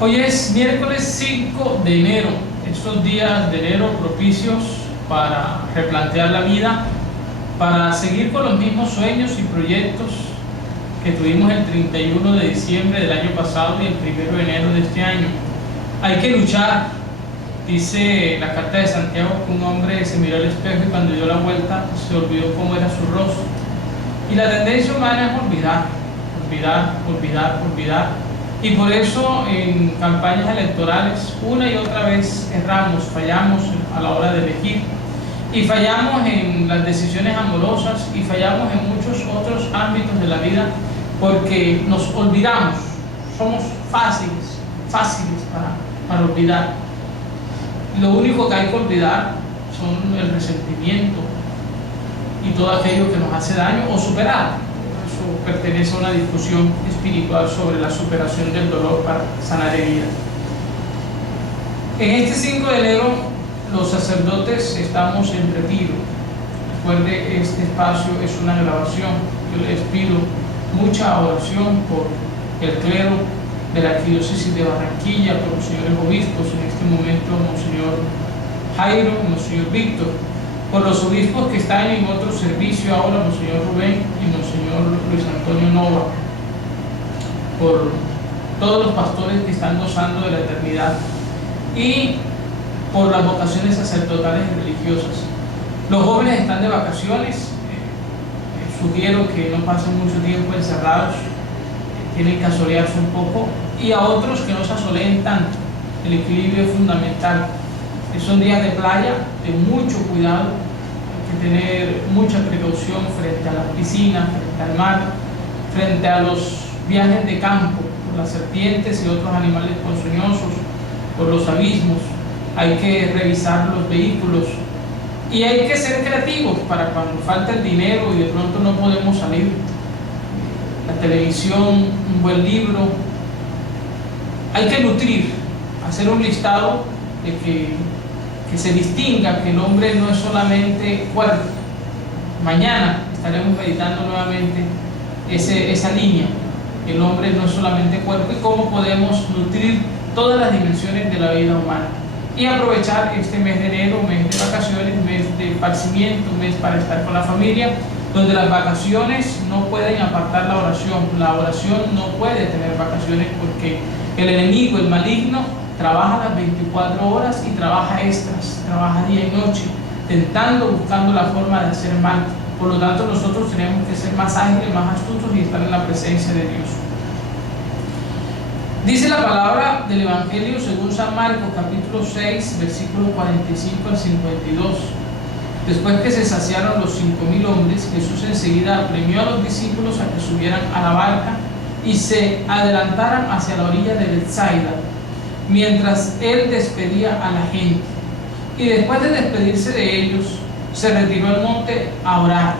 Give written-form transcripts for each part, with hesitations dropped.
Hoy es miércoles 5 de enero, estos días de enero propicios para replantear la vida, para seguir con los mismos sueños y proyectos que tuvimos el 31 de diciembre del año pasado y el 1 de enero de este año. Hay que luchar, dice la carta de Santiago, que un hombre se miró al espejo y cuando dio la vuelta se olvidó cómo era su rostro. Y la tendencia humana es olvidar. Y por eso en campañas electorales una y otra vez erramos, fallamos a la hora de elegir, y fallamos en las decisiones amorosas y fallamos en muchos otros ámbitos de la vida porque nos olvidamos, somos fáciles para olvidar. Lo único que hay que olvidar son el resentimiento y todo aquello que nos hace daño o superar. Eso pertenece a una discusión espiritual sobre la superación del dolor para sanar heridas. En este 5 de enero los sacerdotes estamos en retiro. Recuerde, este espacio es una grabación. Yo les pido mucha oración por el clero de la Arquidiócesis de Barranquilla, por los señores obispos, en este momento Monseñor Jairo, Monseñor Víctor, por los obispos que están en otro servicio ahora, Monseñor Rubén y Monseñor Luis Antonio Nova, por todos los pastores que están gozando de la eternidad y por las vocaciones sacerdotales y religiosas. Los jóvenes están de vacaciones, sugiero que no pasen mucho tiempo encerrados, tienen que asolearse un poco, y a otros que no se asoleen tanto. El equilibrio es fundamental. Son días de playa, de mucho cuidado, hay que tener mucha precaución frente a las piscinas, frente al mar, frente a los viajes de campo, por las serpientes y otros animales ponzoñosos, por los abismos. Hay que revisar los vehículos y hay que ser creativos para cuando falta el dinero y de pronto no podemos salir. La televisión, un buen libro. Hay que nutrir, hacer un listado de que se distinga que el hombre no es solamente cuerpo. Mañana estaremos meditando nuevamente esa línea. El hombre no es solamente cuerpo y cómo podemos nutrir todas las dimensiones de la vida humana. Y aprovechar este mes de enero, mes de vacaciones, mes de esparcimiento, mes para estar con la familia, donde las vacaciones no pueden apartar la oración. La oración no puede tener vacaciones porque el enemigo, el maligno, trabaja las 24 horas y trabaja extras, trabaja día y noche, buscando la forma de hacer mal. Por lo tanto, nosotros tenemos que ser más ágiles, más astutos y estar en la presencia de Dios. Dice la palabra del Evangelio según San Marcos, capítulo 6, versículos 45 al 52. Después que se saciaron los 5.000 hombres, Jesús enseguida apremió a los discípulos a que subieran a la barca y se adelantaran hacia la orilla de Betsaida, mientras él despedía a la gente. Y después de despedirse de ellos, se retiró al monte a orar.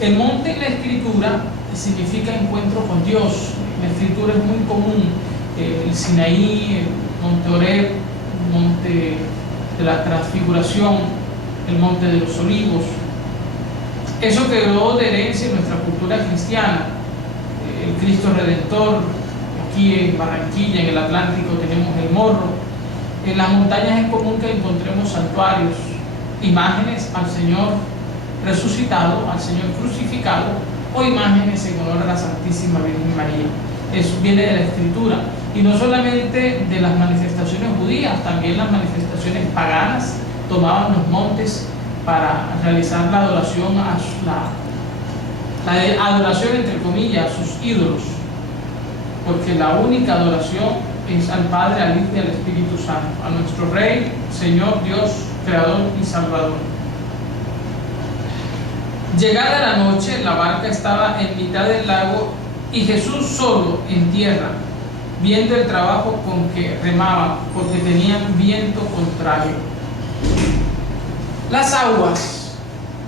El monte en la Escritura significa encuentro con Dios. La Escritura es muy común. El Sinaí, el monte Oreb, el monte de la Transfiguración, el monte de los Olivos. Eso quedó de herencia en nuestra cultura cristiana. El Cristo Redentor, aquí en Barranquilla, en el Atlántico, tenemos el Morro. En las montañas es común que encontremos santuarios, imágenes al Señor resucitado, al Señor crucificado, o imágenes en honor a la Santísima Virgen María. Eso viene de la Escritura, y no solamente de las manifestaciones judías, también las manifestaciones paganas tomaban los montes para realizar la adoración la adoración entre comillas a sus ídolos, porque la única adoración es al Padre, al Hijo y al Espíritu Santo, a nuestro Rey, Señor, Dios, Creador y Salvador. Llegada la noche, la barca estaba en mitad del lago y Jesús solo en tierra, viendo el trabajo con que remaban, porque tenían viento contrario. Las aguas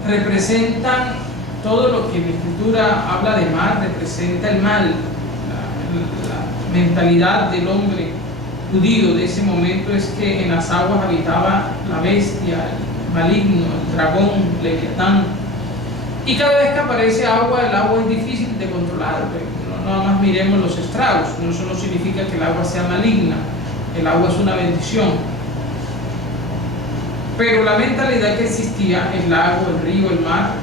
representan todo lo que la Escritura habla de mal, representa el mal, la mentalidad del hombre judío de ese momento es que en las aguas habitaba la bestia, el maligno, el dragón, Leviatán. Y cada vez que aparece agua, el agua es difícil de controlar, nada más miremos los estragos. Eso no significa que el agua sea maligna, el agua es una bendición. Pero la mentalidad que existía, el lago, el río, el mar,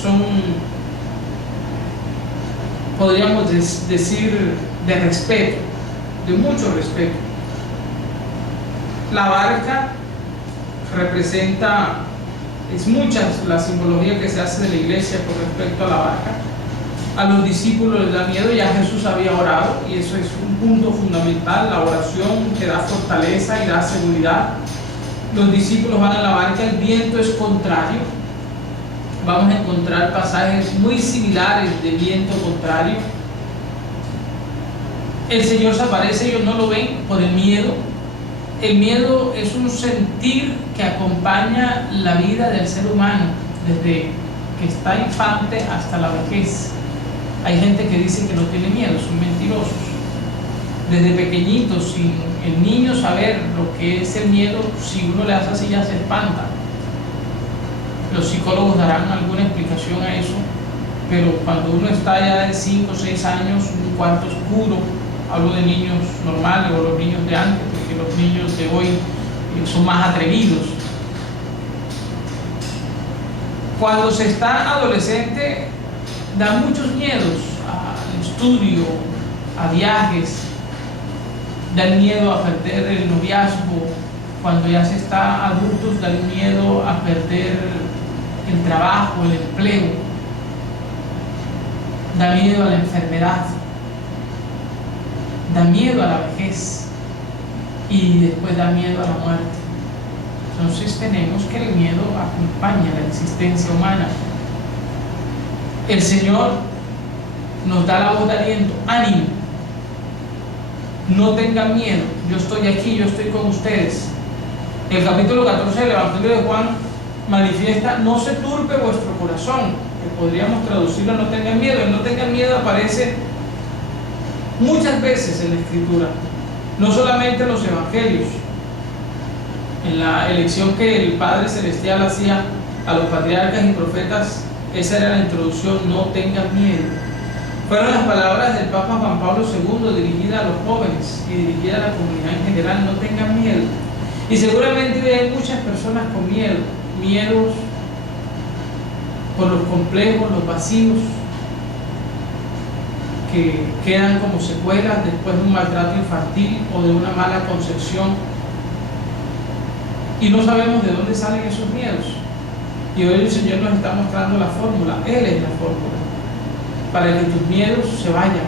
son, podríamos decir, de respeto, de mucho respeto. La barca representa, es mucha la simbología que se hace de la iglesia con respecto a la barca. A los discípulos les da miedo, ya Jesús había orado, y eso es un punto fundamental. La oración que da fortaleza y da seguridad. Los discípulos van a la barca, el viento es contrario. Vamos a encontrar pasajes muy similares de viento contrario. El Señor se aparece, ellos no lo ven por el miedo. El miedo es un sentir que acompaña la vida del ser humano desde que está infante hasta la vejez. Hay gente que dice que no tiene miedo, son mentirosos. Desde pequeñitos, sin el niño saber lo que es el miedo, si uno le hace así ya se espanta. Los psicólogos darán alguna explicación a eso, pero cuando uno está ya de 5 o 6 años, un cuarto oscuro, hablo de niños normales o los niños de antes, porque los niños de hoy son más atrevidos. Cuando se está adolescente, da muchos miedos al estudio, a viajes, da el miedo a perder el noviazgo. Cuando ya se está adultos, da el miedo a perder el trabajo, el empleo, da miedo a la enfermedad, da miedo a la vejez y después da miedo a la muerte. Entonces tenemos que el miedo acompaña la existencia humana. El Señor nos da la voz de aliento, ánimo, no tengan miedo, yo estoy aquí, yo estoy con ustedes. El capítulo 14 del Evangelio de Juan manifiesta: no se turbe vuestro corazón, que podríamos traducirlo no tengan miedo. El no tengan miedo aparece muchas veces en la Escritura, no solamente en los Evangelios. En la elección que el Padre Celestial hacía a los patriarcas y profetas, esa era la introducción: no tengan miedo. Fueron las palabras del Papa Juan Pablo II dirigidas a los jóvenes y dirigidas a la comunidad en general: no tengan miedo. Y seguramente hoy hay muchas personas con miedo, miedos por los complejos, los vacíos que quedan como secuelas después de un maltrato infantil o de una mala concepción, y no sabemos de dónde salen esos miedos. Y hoy el Señor nos está mostrando la fórmula. Él es la fórmula para que tus miedos se vayan.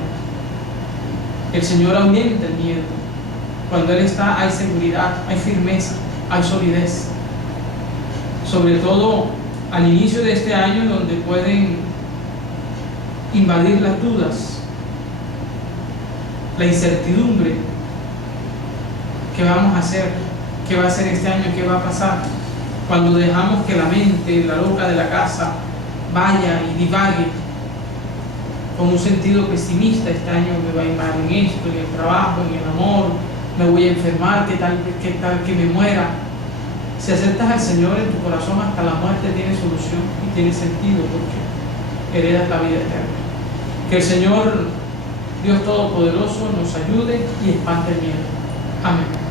El Señor aumenta el miedo. Cuando Él está, hay seguridad, hay firmeza, hay solidez. Sobre todo al inicio de este año, donde pueden invadir las dudas, la incertidumbre. ¿Qué vamos a hacer? ¿Qué va a hacer este año? ¿Qué va a pasar? Cuando dejamos que la mente, la loca de la casa, vaya y divague con un sentido pesimista: este año me va a ir mal en esto, en el trabajo, en el amor, me voy a enfermar, ¿qué tal que me muera? Si aceptas al Señor en tu corazón, hasta la muerte tiene solución y tiene sentido, porque heredas la vida eterna. Que el Señor, Dios Todopoderoso, nos ayude y espante el miedo. Amén.